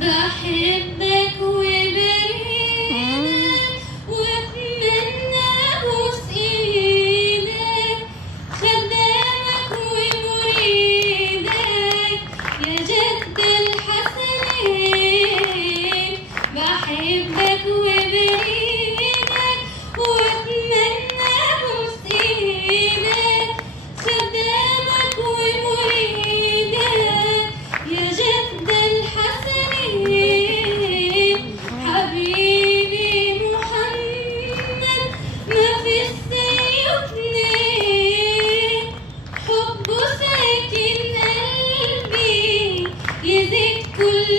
بحبك وبريدك واتمنى ابوس ايدك، خدامك ومريدك يا جد الحسنين. بحبك وبريدك واتمنى ابوس ايدك، خدامك ومريدك يا جد الحسنين. حبيبي محمد ما في زيه اتنين، حبه ساكن قلبي يزيد كل